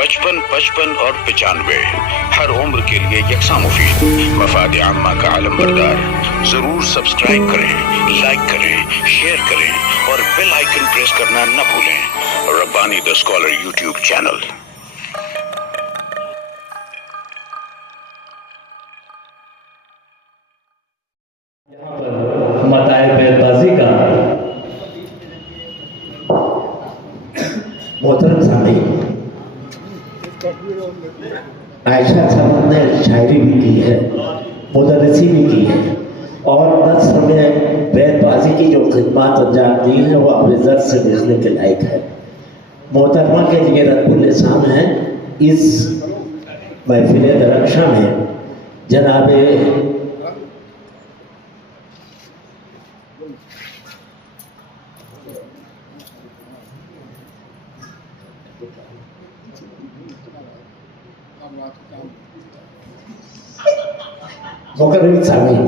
55, 55 और 95 हर उम्र के लिए यकसा मुफीद। मफाद आम्मा का आलम बरदार। जरूर सब्सक्राइब करें, लाइक करें, शेयर करें और बेल आइकन प्रेस करना न भूलें। Rabbani the scholar YouTube channel. मताए बैतबाजी का मोहतरम सामीन, आयशा समद ने शायरी भी की है, मुदर्रिसी भी की है और नस्र में बैतबाजी की जो खिदमत अंजाम दी है वो अबेज़र से देखने के लायक है। मोहतरमा के लिए रद्दुल लिसान है इस महफिल दरख्शां में जनाबे मुकर्रम सामीन,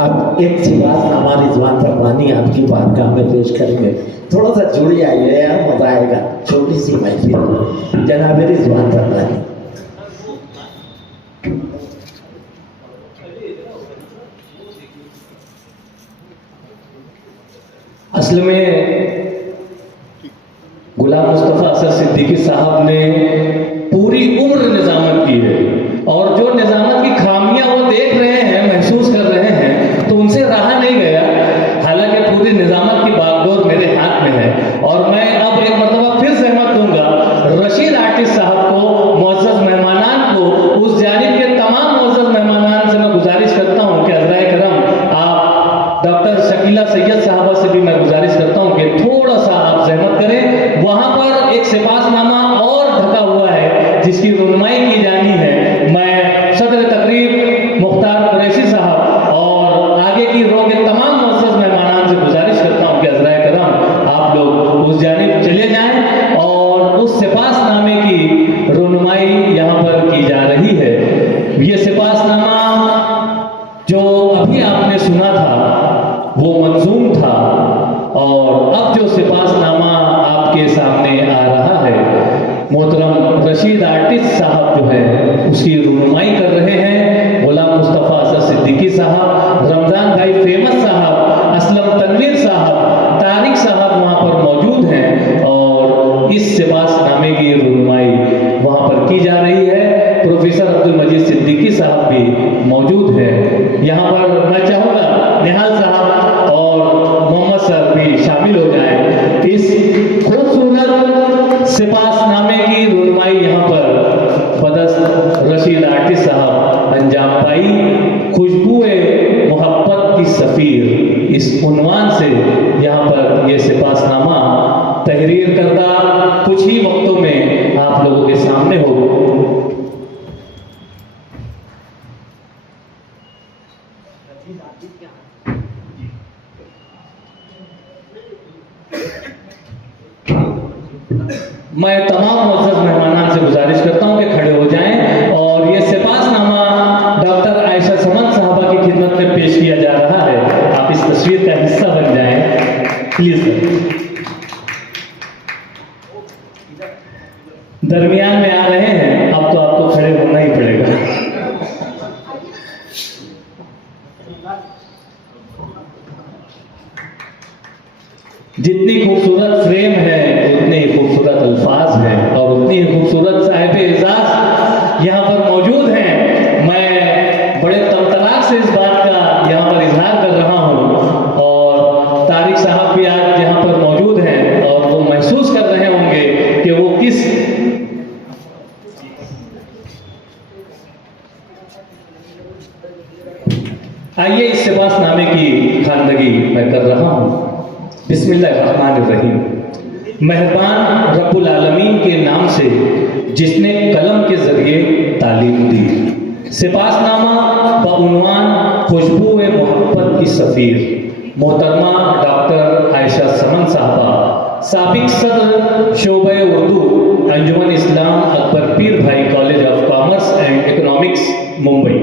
अब एक सी बात हमारी ज़ुबान पर मानी आपकी बारगाह में पेश करेंगे। थोड़ा सा जुड़ी आइए यार, मजा आएगा। छोटी सी महफिल, जनाब मेरी ज़ुबान पर मानी। असल में गुलाम मुस्तफ़ा असद सिद्दीकी साहब ने पूरी उम्र निजामत की है और जो निजामत की खामियां वो देख रहे हैं, महसूस कर रहे हैं, तो उनसे रहा नहीं गया। हालांकि पूरी निजामत की बागडोर मेरे हाथ में है और मैं अब एक मरतबा फिर सहमत दूंगा रशीद आर्टिस्ट साहब को, मुअज़्ज़ज़ मेहमानान को, उस जानिब के तमाम मुअज़्ज़ज़ मेहमानान से मैं गुजारिश करता हूँ कि हज़राए करम आप डॉक्टर शकीला सैयद साहबा से भी मैं गुजारिश करता हूँ कि थोड़ा सा आप जहमत करें। वहाँ पर एक सिपासनामा और ढका हुआ है जिसकी रुनमाई की जानी है। मैं सदर तकरीब मुख्तार कुरैशी साहब और आगे की रो के तमाम मुअज़्ज़ज़ मेहमानान से गुजारिश करता हूँ कि हज़राए करम आप लोग उस जानिब चले जाएं और उस सिपासनामे की रुनमाई यहाँ पर की जा रही है। ये सिपासनामा जो अभी आपने सुना था वो मंजूम था और अब जो सिपासनामा आपके सामने आ रहा है मोहतरम रशीद आर्टिस्ट साहब जो है उसकी रुनुमाई कर रहे हैं। गुलाम मुस्तफ़ा असद सिद्दीकी साहब, रमज़ान भाई फेमस साहब, असलम तनवीर साहब, तारिक साहब वहाँ पर मौजूद हैं और इस सिपासनामे की रुनुमाई वहाँ पर की जा रही है। प्रोफेसर अब्दुल मजीद सिद्दीकी साहब भी मौजूद है। यहाँ पर मैं चाहूँगा निहाल साहब और मोहम्मद सर भी शामिल हो जाएं। इस खूबसूरत सिपासनामे की रुनमाई यहाँ पर बदस्त रशीद आर्टिस्ट साहब अंजाम पाई। खुशबुए मोहब्बत की सफ़ीर, इस उन्वान से यहाँ पर यह सिपासनामा तहरीर करदा कुछ ही वक्तों में आप लोगों के सामने हो। मैं तमाम मुअज़्ज़ज़ मेहमानान से गुजारिश करता हूं कि खड़े हो जाएं और ये सिपासनामा डॉक्टर आयशा समद साहबा की खिदमत में पेश किया जा रहा है। आप इस तस्वीर का हिस्सा बन जाएं प्लीज। दरमियान में आ रहे हैं, अब तो आपको खड़े होना ही पड़ेगा। जितनी खूबसूरत फ्रेम है उतने ही खूबसूरत अल्फाज हैं और उतनी ही खूबसूरत साहिब एजाज यहाँ पर मौजूद हैं। मैं बड़े तमतलाक से इस बात का यहाँ पर इजहार कर रहा हूँ और तारिक साहब भी आज यहाँ पर मौजूद हैं और वो महसूस कर रहे होंगे कि वो किस आइए इस सिपासनामे की खानदगी मैं कर रहा हूँ। बिस्मिल्लाहिर्रहमानिर्रहीम। मेहरबान रब्बुल आलमीन के नाम से जिसने कलम के जरिए तालीम दी। सिपासनामा बउनवान खुशबुए मोहब्बत की सफ़ीर, मोहतरमा डॉक्टर आयशा समद साहबा, साबिक सदर शोबे उर्दू, अंजुमन इस्लाम अकबर पीर भाई college of commerce and economics, Mumbai.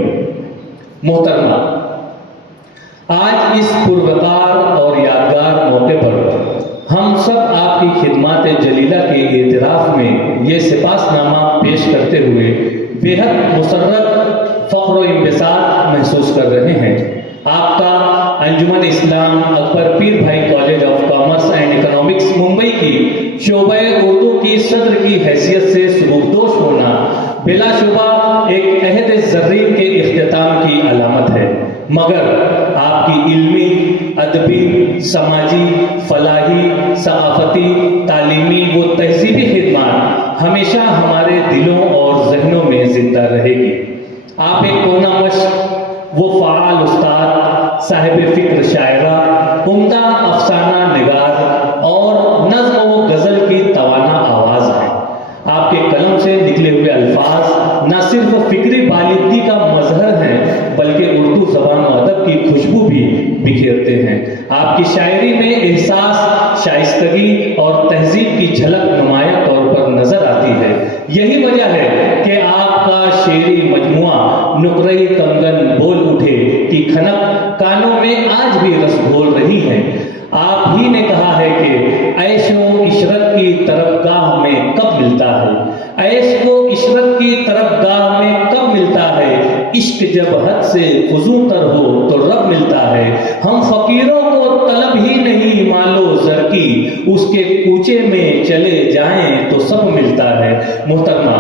मोहतरमा, आज इस पुरवकार और यादगार मौके पर हम सब आपकी खिदमत जलीला के एतराफ़ में ये سپاس نامہ پیش کرتے ہوئے بےحد مسرت، فخر و انبساط محسوس کر رہے ہیں۔ آپ کا انجمن اسلام اکبر پیر بھائی college of commerce and economics Mumbai کی شعبہ اردو کی صدر کی حیثیت سے سبکدوش ہونا بلا شبہ ایک عہد زرین کے اختتام کی علامت ہے، مگر آپ کی علمی، ادبی، سماجی، فلاحی، ثقافتی، تعلیمی و تہذیبی خدمات ہمیشہ ہمارے دلوں اور ذہنوں میں زندہ رہے گی۔ آپ ایک کونا مشق و فعال استاد، صاحب فکر شاعرہ، عمدہ افسانہ نگار اور نظم و غزل کی توانا آواز ہیں۔ آپ کے قلم سے نکلے ہوئے الفاظ نہ صرف فکری بالغی کا مظہر ہیں بلکہ اردو زبان و ادب کی خوشبو بھی بکھیرتے ہیں۔ آپ کی شاعری میں احساس، شائستگی اور تہذیب کی جھلک نمایاں طور پر نظر آتی ہے۔ یہی وجہ ہے کہ آپ کا شعری مجموعہ نقرئی کنگن بول اٹھے کی کھنک کانوں میں آج بھی رس گھول رہی ہے۔ آپ ہی نے کہا ہے کہ عیش و عشرت کی طرف گاہ میں کب ملتا ہے، عیش و عشرت کی طرف گاہ میں کب ملتا ہے، عشق جب حد سے فزوں تر ہو تو رب ملتا ہے۔ ہم فقیروں کو طلب ہی نہیں مال و زر کی، اس کے کوچے میں چلے جائیں تو سب ملتا ہے۔ محترمہ،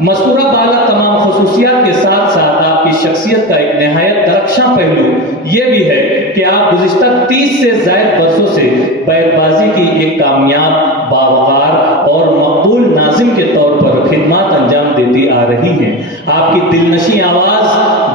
مذکورہ بالا تمام خصوصیات کے ساتھ ساتھ آپ کی شخصیت کا ایک نہایت درخشاں پہلو یہ بھی ہے کہ آپ گزشتہ 30 سے زائد برسوں سے بیت بازی کی ایک کامیاب، باوقار اور مقبول ناظم کے طور پر خدمات انجام دیتی آ رہی ہیں۔ آپ کی دلنشیں آواز،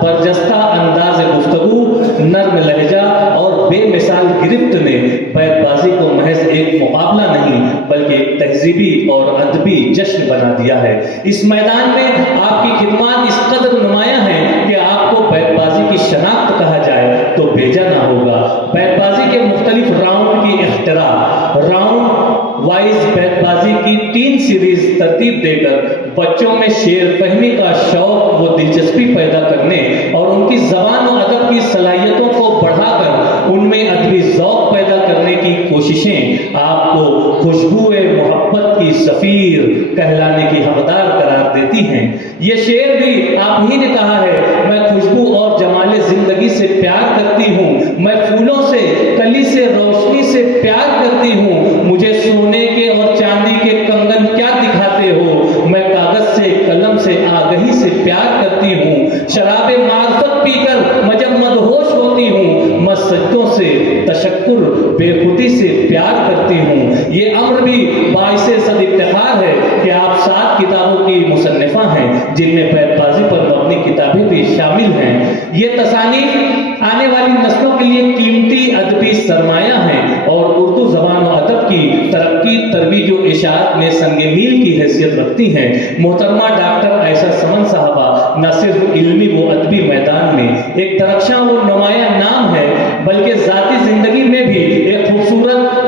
برجستہ انداز گفتگو، نرم لہجہ اور بے مثال گرفت نے بیت بازی کو محض ایک مقابلہ نہیں بلکہ ایک تہذیبی اور ادبی جشن بنا دیا ہے۔ اس میدان میں آپ کی خدمات اس قدر نمایاں ہیں کہ آپ کو بیت بازی کی شناخت کہا جائے تو بھیجا نہ ہوگا۔ بیت بازی کے مختلف راؤنڈ کی اختراع، راؤنڈ وائز بیت بازی کی 3 سیریز ترتیب دے کر بچوں میں شعر فہمی کا شوق و دلچسپی پیدا کرنے اور ان کی زبان و ادب کی صلاحیتوں کو بڑھا کر ان میں ادبی ذوق پیدا کرنے کی کوششیں آپ کو خوشبوئے محبت کی سفیر کہلانے کی حقدار قرار دیتی ہیں۔ یہ شعر بھی آپ ہی نے کہا ہے، میں خوشبو اور جمال زندگی سے پیار کرتی ہوں، میں پھولوں سے، کلی سے، روشنی سے پیار کرتی ہوں، مجھے سونے کے اور چاندی کے کنگن کیا دکھاتے ہو، میں کاغذ سے، قلم سے، آگہی سے پیار کرتی ہوں، شراب معرفت پی کر میں جب مدہوش ہوتی ہوں، میں سجدوں سے، تشکر، بے خودی سے پیار کرتی ہوں۔ یہ امر بھی باعث صد افتخار ہے کہ آپ 7 کتابوں کی مصنفہ ہیں جن میں بیت بازی پر مبنی کتابیں بھی شامل ہیں۔ یہ تصانیف آنے والی نسلوں کے لیے قیمتی ادبی سرمایہ ہیں اور اردو زبان و ادب کی ترقی، ترویج و اشاعت میں سنگ میل کی حیثیت رکھتی ہیں۔ محترمہ ڈاکٹر عائشہ سمن صاحبہ نہ صرف علمی و ادبی میدان میں ایک درخشاں و نمایاں نام ہے بلکہ ذاتی زندگی میں بھی ایک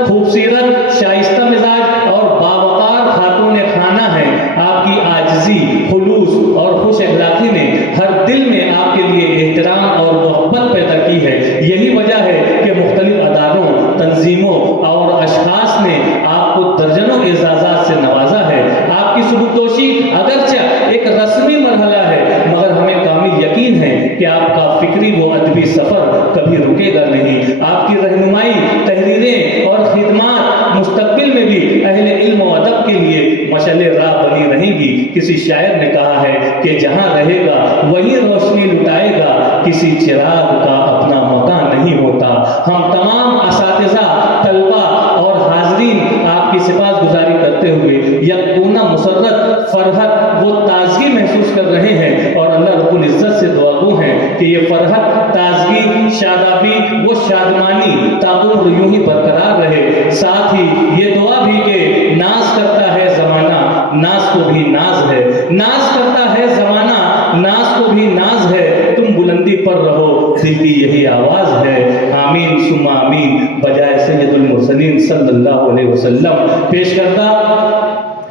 خوبصورت، شائستہ مزاج اور باوقار خاتون خانہ ہے۔ آپ کی عاجزی، خلوص اور خوش اخلاقی نے ہر دل میں آپ کے لیے احترام اور محبت پیدا کی ہے۔ یہی وجہ ہے کہ مختلف اداروں، تنظیموں اور اشخاص نے آپ کو درجنوں اعزازات سے نوازا ہے۔ آپ کی سبکدوشی اگرچہ ایک رسمی مرحلہ ہے مگر ہمیں کامل یقین ہے کہ آپ کا فکری و ادبی سفر کبھی رکے گا نہیں۔ آپ کی رہنمائی، تحریریں اور خدمات مستقبل میں بھی اہل علم و ادب کے لیے مشعل راہ بنی رہیں گی۔ کسی شاعر نے کہا ہے کہ جہاں رہے گا وہی روشنی لٹائے گا، کسی چراغ کا اپنا مکان نہیں ہوتا۔ ہم تمام اساتذہ، طلبہ اور حاضرین آپ کی سپاسگزاری کرتے ہوئے یکگونا مسرت، فرحت و تازگی محسوس کر رہے ہیں اور اللہ رب العزت سے دعا گو ہیں کہ یہ فرحت، تازگی، شادابی و شادمانی تاعمر یوں ہی برقرار رہے۔ ساتھ ہی یہ دعا بھی کہ ناز کرتا ہے زمانہ، ناز کو بھی ناز ہے، ناز کرتا ہے زمانہ، ناز کو بھی ناز ہے، تم بلندی پر رہو، دل کی یہی آواز ہے۔ آمین ثم آمین بجائے سید المرسلین صلی اللہ علیہ وسلم۔ پیش کردہ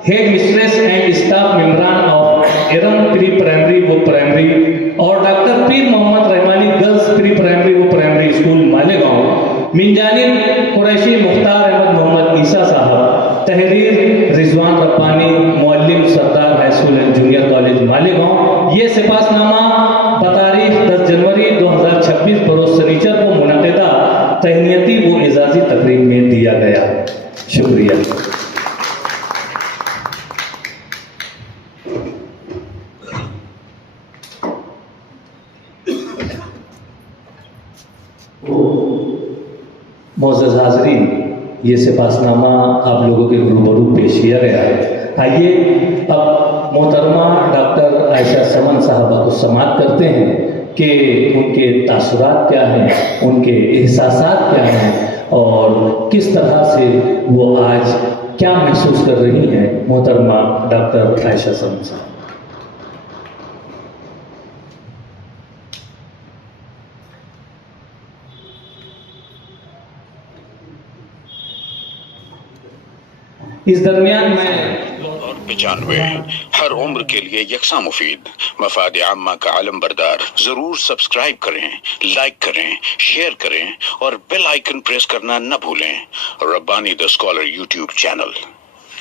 ہیڈ مسٹریس اینڈ اسٹاف ممبران آف ارم پری پرائمری و پرائمری اور ڈاکٹر پیر محمد رحمانی گرلز پری پرائمری و پرائمری اسکول مالیگاؤں، من جانب قریشی مختار احمد محمد عیسیٰ صاحب، تحریر رضوان ربانی، معلم سردار मोअज़्ज़ज़ हाज़रीन, ये सिपासनामा आप लोगों के रूबरू पेश किया गया है। आइए अब मोहतरमा डॉक्टर आयशा समन साहबा को समाअत करते हैं कि उनके तासुरात क्या हैं, उनके एहसासात क्या हैं और किस तरह से वो आज क्या महसूस कर रही हैं। मोहतरमा डॉक्टर आयशा समन साहब। इस दरमियान में और 95 हर उम्र के लिए यकसा मुफीद मफाद आम्मा का आलम बरदार। जरूर सब्सक्राइब करें, लाइक करें, शेयर करें और बेल आइकन प्रेस करना न भूलें। Rabbani the scholar YouTube channel.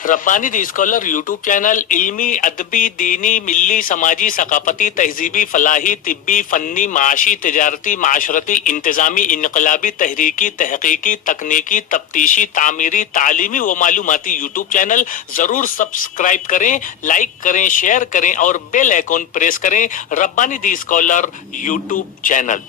Rabbani the scholar YouTube channel इल्मी, अदबी, दीनी, मिली, समाजी, सकाफती, तहजीबी, फलाही, तिब्बी, फन्नी, माशी, तिजारती, माशरती, इंतजामी, इनकलाबी, तहरीकी, तहकीकी, तकनीकी, तफ्तीशी, तामीरी, तालीमी व मालूमाती यूट्यूब चैनल। ज़रूर सब्सक्राइब करें, लाइक करें, शेयर करें और बेल आइकन प्रेस करें। Rabbani the scholar YouTube channel.